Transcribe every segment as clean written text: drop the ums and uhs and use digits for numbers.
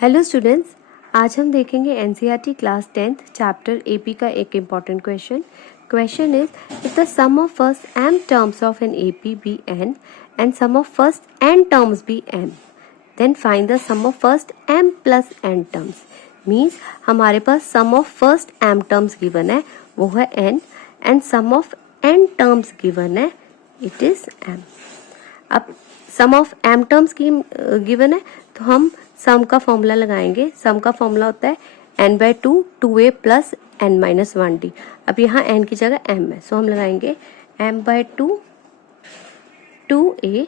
Hello students, आज हम देखेंगे NCERT class 10th chapter AP का एक important question is if the sum of first m terms of an AP be n and sum of first n terms be m then find the sum of first m plus n terms. Means हमारे पास sum of first m terms given है, वो है n, and sum of n terms given है, it is m। अब sum of m terms की given है तो हम सम का फॉर्मूला लगाएंगे। सम का फॉर्मूला होता है n/2 2a प्लस n-1d। अब यहाँ n की जगह m है, सो हम लगाएंगे m/2 2a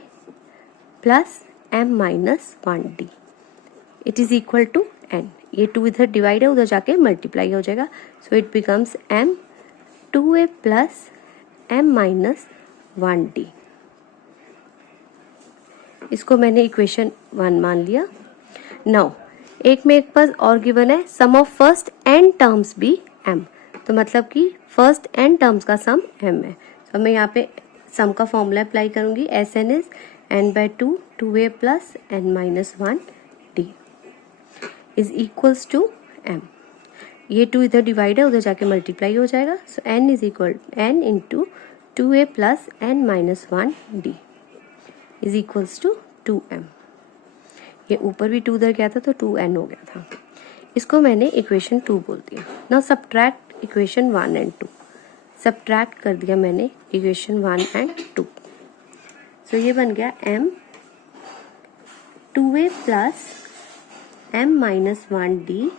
plus m-1d it is equal to n। ये 2 इधर डिवाइड है, उधर जाके मल्टीप्लाई हो जाएगा, so it becomes m 2a plus m-1d। इसको मैंने इक्वेशन 1 मान लिया। नाउ एक में एक पास और गिवन है सम ऑफ फर्स्ट n टर्म्स भी m, तो मतलब कि फर्स्ट n टर्म्स का सम m है। तो मैं यहाँ पे सम का फॉर्मूला अप्लाई करूंगी। Sn is n/2 2a plus n-1d is equals to m। ये 2 इधर डिवाइड है, उधर जाके मल्टीप्लाई हो जाएगा, so n is equal n into 2a plus n-1d is equals to 2m। ये ऊपर भी 2 उधर गया था तो 2n हो गया था। इसको मैंने इक्वेशन 2 बोल दिया। Now subtract equation 1 and 2। Subtract कर दिया मैंने इक्वेशन 1 एंड 2। सो ये बन गया m 2a plus m-1d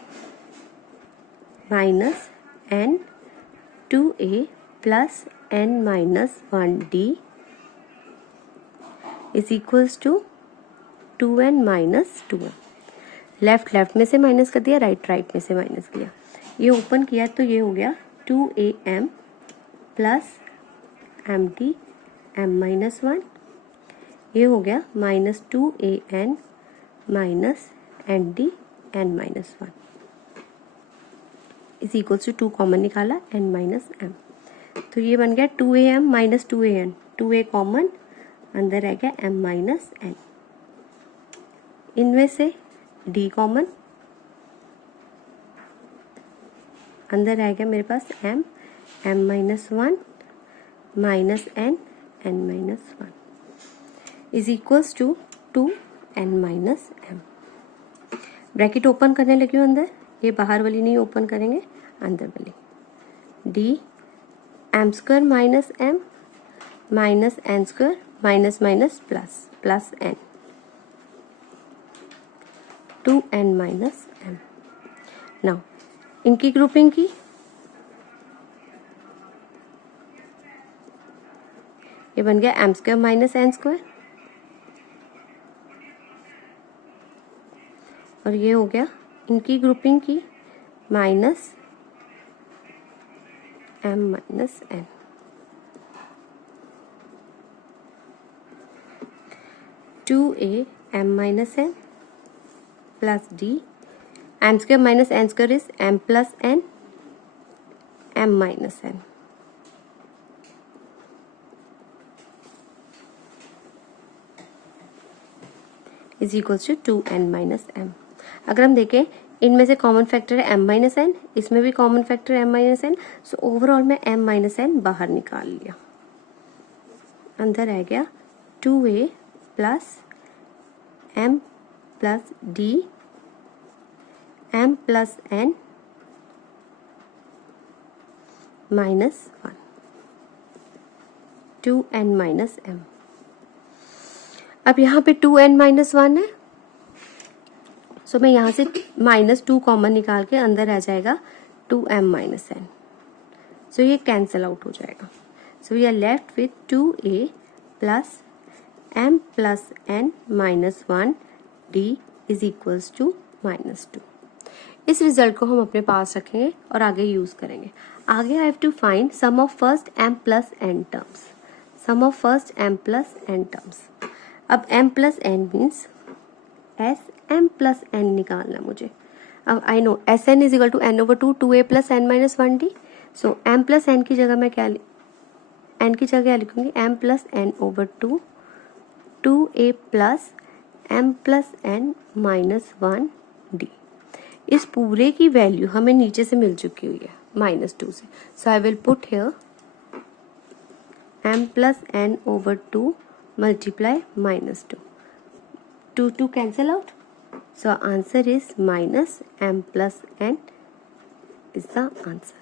minus n 2a plus n-1d is equals to 2n minus 2m। Left में से माइनस कर दिया, राइट में से माइनस किया। ये ओपन किया तो ये हो गया 2am प्लस md m-1। ये हो गया minus 2an minus nd n-1 is equals to 2 common निकाला n माइनस m, तो ये बन गया 2am minus 2an, 2a common, अंदर रह गया m माइनस n। इनमें से d कॉमन, अंदर रह गया मेरे पास m m-1 minus n n-1 is equals to 2n minus m। Bracket open करने लगी हूँ अंदर, ये बाहर वाली नहीं ओपन करेंगे, अंदर वाली d m² minus m minus n² minus minus plus plus n 2n minus m। Now इनकी ग्रुपिंग की, ये बन गया m² माइनस n², और ये हो गया इनकी ग्रुपिंग की minus m minus n। Two a m minus n plus d m² minus n² is m plus n m minus n is equals to 2n minus m। अगर हम देखें इनमें से कॉमन फैक्टर है m माइनस n, इसमें भी common factor है m minus n, so overall में m माइनस n बाहर निकाल लिया। अंदर रह गया 2a plus m plus d m plus n minus 1 2n minus m। अब यहाँ पे 2n माइनस 1 है, सो मैं यहाँ से माइनस 2 कॉमन निकाल के अंदर आ जाएगा 2m माइनस n, सो ये कैंसल आउट हो जाएगा। So we are left with 2a plus m plus n minus 1 d is equals to minus 2। इस रिजल्ट को हम अपने पास रखेंगे और आगे यूज करेंगे। आगे I have to find sum of first m plus n terms. Sum of first m plus n terms. अब m plus n means m plus n निकालना मुझे। अब I know Sn is equal to n/2 2a plus n-1d। So m plus n की जगह मैं क्या n की जगह लिखूंगी m plus n/2 2a plus m plus n minus 1 D. इस पूरे की वैल्यू हमें नीचे से मिल चुकी हुई है -2 से, so I will put here m plus n over 2 multiply -2. 2 cancel out, so answer is minus m plus n is the answer.